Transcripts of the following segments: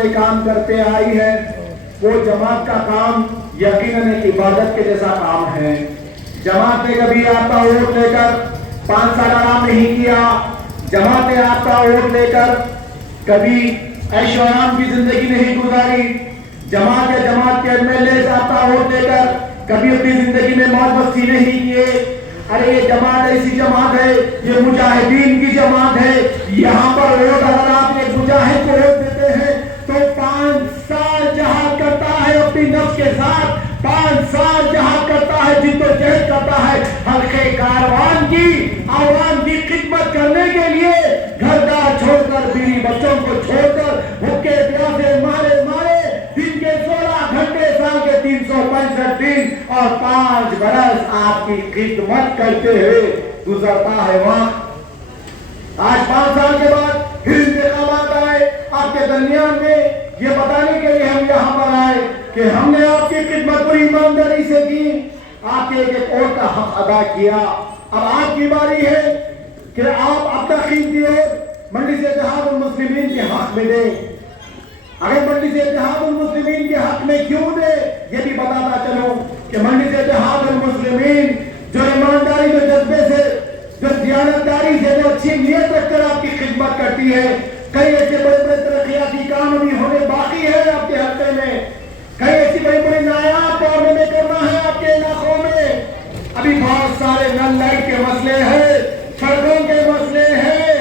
جماعتیں کام کرتے آئی ہے، وہ جماعت کا کام یقیناً ایک عبادت کے جیسا کام ہے۔ جماعت نے کبھی آپ کا ووٹ لے کر 5 سال آرام نہیں کیا، جماعت نے آپ کا ووٹ لے کر کبھی عیش و آرام کی زندگی نہیں گزاری، جماعت یا جماعت کے MLA آپ کا ووٹ لے کر کبھی اپنی زندگی میں موج مستی نہیں کیے۔ ارے یہ جماعت ایسی جماعت ہے، یہ مجاہدین کی جماعت ہے۔ یہاں پر ووٹ اگر آپ ایک مجاہد کو ووٹ دیتے ہیں تو 5 سال جہاد کرتا ہے اپنی نفس کے ساتھ، 5 سال جہاد کرتا ہے، جد و جہد کرتا ہے حلقے کاروان کی عوام کی خدمت کرنے کے لیے، گھر دار چھوڑ کر، بیوی بچوں کو چھوڑ کر، بھوکے پیاسے مارے دن کے 16 گھنٹے، سال کے 365 دن اور 5 برس آپ کی خدمت کرتے ہوئے گزرتا ہے وقت۔ آج 5 سال کے بعد پھر انتخابات آئے آپ کے درمیان میں، یہ بتانے کے لیے ہم یہاں پر آئے کہ ہم نے آپ کی خدمت پوری ایمانداری سے کی، آپ کے ایک ووٹ کا حق ادا کیا۔ اب آپ کی باری ہے کہ آپ اپنا قیمتی ووٹ مجلس اتحاد المسلمین کے حق میں دیں۔ اگر مجلس اتحاد المسلمین کے حق میں کیوں دے، یہ بھی بتاتا چلوں کہ مجلس اتحاد المسلمین جو ایمانداری، جو جذبے سے، جو دیانتداری سے، جو اچھی نیت رکھ کر آپ کی خدمت کرتی ہے، کئی ایسے بڑے بڑے ترقیاتی کام ابھی ہونے باقی ہے آپ کے حلقے میں، کئی ایسی بڑی بڑی نایاب کام میں کرنا ہے آپ کے علاقوں میں، ابھی بہت سارے نل لائٹ کے مسئلے ہیں، سڑکوں کے مسئلے ہیں،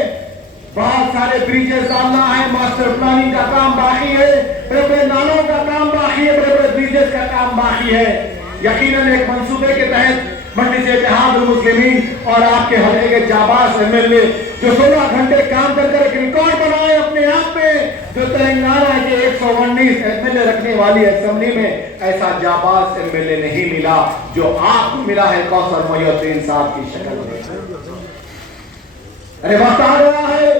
بہت سارے بریجز ڈالنا ہے، ماسٹر پلاننگ کا کام باقی ہے، بڑے بڑے نالوں کا کام باقی ہے، بڑے بڑے بریجز کا کام باقی ہے۔ یقیناً ایک منصوبے کے تحت مجلس اتحاد المسلمین اور آپ کے حلقے کے جاباز MLA جو 16 گھنٹے کام کر کر ایک ریکارڈ بنائے اپنے آپ میں، جو تلنگانہ کے 119 MLA رکھنے والی اسمبلی میں ایسا جاباز MLA نہیں ملا جو آپ کو ملا ہے کوثر محی الدین صاحب کی شکل میں۔ ارے وقت آ گیا ہے،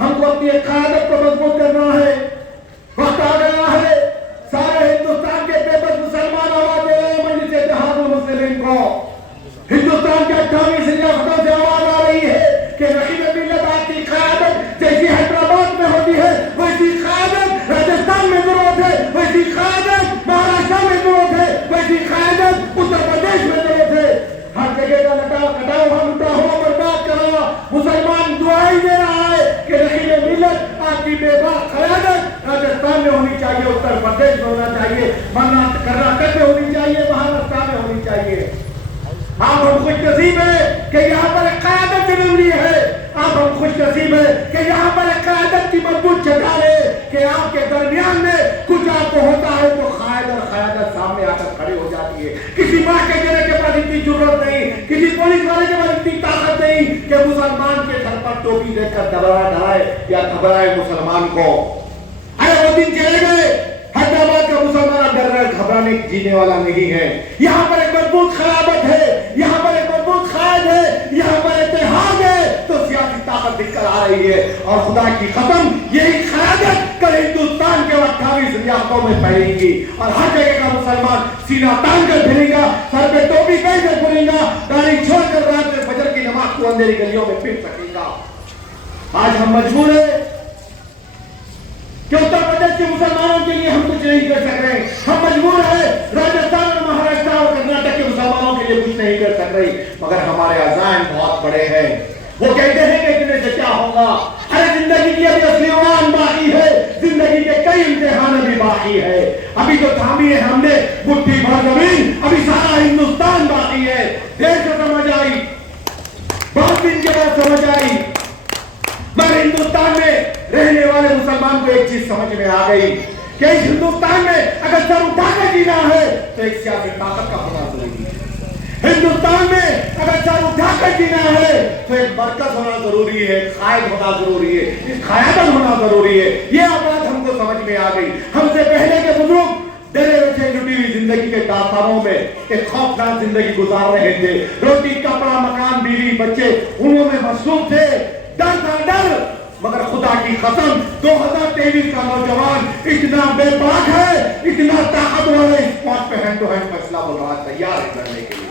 ہم کو اپنی قیادت کو مضبوط کرنا ہے، وقت آ گیا ہے، سارے ہندوستان کے پیپر مسلمان آواز دے رہے ہیں مجلس اتحاد المسلمین کو، ہندوستان کے 28 ریاستوں سے آواز آ رہی ہے کہ رقیب ملت آپ کی قیادت جیسی حیدرآباد میں ہوتی ہے ویسی قیادت راجستھان میں ضرورت ہے، ویسی قیادت مہاراشٹر میں ضرورت ہے، ویسی قیادت اتر پردیش میں ضرورت ہے۔ ہر جگہ کا کٹا ہوا برباد کرا، مسلمان دعائی دے رہا ہے کہ رقیب ملت آپ کی بے باک قیادت راجستھان میں ہونی چاہیے، اتر پردیش میں ہونا چاہیے، کرناٹک میں ہونی چاہیے، مہاراشٹر میں ہونی چاہیے۔ آپ ہم خوش نصیب ہیں کہ یہاں پر ایک قیادت ضروری ہے، آپ ہم خوش نصیب ہیں کہ یہاں پر ایک قیادت کی مضبوط چٹان ہے کہ آپ کے درمیان میں کچھ آپ کو ہوتا ہے تو قیادت سامنے آ کر کھڑی ہو جاتی ہے۔ کسی مارکیٹر کے پاس اتنی ضرورت نہیں، کسی پولیس والے کے پاس اتنی طاقت نہیں کہ مسلمان کے سر پر ٹوپی دیکھ کر ڈرائے یا گھبرائے مسلمان کو۔ ارے وہ دن چلے گئے، حیدرآباد کا مسلمان ڈر گھبرانے جینے والا نہیں ہے۔ یہاں پر ایک مضبوط قیادت ہے، یہاں پر ایک مضبوط قائد ہے، یہاں پر اتحاد ہے تو سیاسی طاقت دکھ کر آ رہی ہے، اور خدا کی قسم یہی قیادت کل ہندوستان کے 28 ریاستوں میں پھیلے گی، اور ہر جگہ کا مسلمان سینہ تان کر پھرے گا، سر پہ ٹوپی پہن کر پھرے گا، داڑھی چھوڑ کر رات میں فجر کی نماز کو اندھیری گلیوں میں پھر سکے گا۔ آج ہم مجبور ہیں کہ اتر پردیش کے مسلمانوں کے لیے ہم کچھ نہیں کر سک رہے، ہم مجبور ہیں راجستھان اور مہاراشٹر اور کرناٹک کے مسلمانوں کے لیے کچھ نہیں کر سک رہے، مگر ہمارے عزائم بہت بڑے ہیں۔ وہ کہتے ہیں کہ اتنے سے کیا ہوگا، ارے زندگی کی ابھی اصلی عنوان باقی ہے، زندگی کے کئی امتحان ابھی باقی ہے، ابھی تو تھامی ہے ہم نے مٹھی بھر زمین، ابھی سارا ہندوستان باقی ہے۔ دیر سے سمجھ آئی، بہت دن کے بعد سمجھ آئی، مگر ہندوستان میں رہنے والے مسلمان کو ایک چیز سمجھ میں آ گئی کہ اس ہندوستان میں اگر سر اٹھا کر جینا ہے تو ایک سیاسی طاقت کا ہونا ضروری ہے، ہندوستان میں اگر سر اٹھا کر جینا ہے تو ایک مرکز ہونا ضروری ہے، قائد ہونا ضروری ہے، ایک قیادت ہونا ضروری ہے۔ یہ بات ہم کو سمجھ میں آ گئی۔ ہم سے پہلے کے بزرگ ڈرے بچے لٹی ہوئی زندگی کے داستانوں میں ایک خوفناک زندگی گزار رہے تھے، روٹی کپڑا مکان بیوی بچے انہوں میں مصروف تھے، ڈر تھا ڈر، مگر خدا کی قسم 2023 کا نوجوان اتنا بے باک ہے، اتنا طاقتور ہے، اس پوائنٹ پہ ہینڈ ٹو ہینڈ فیصلہ بول رہا تیار ہے کرنے کے لیے۔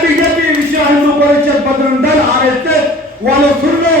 بی جے پی وشو ہندو پریشد بدرن دل RSS والوں سن لو،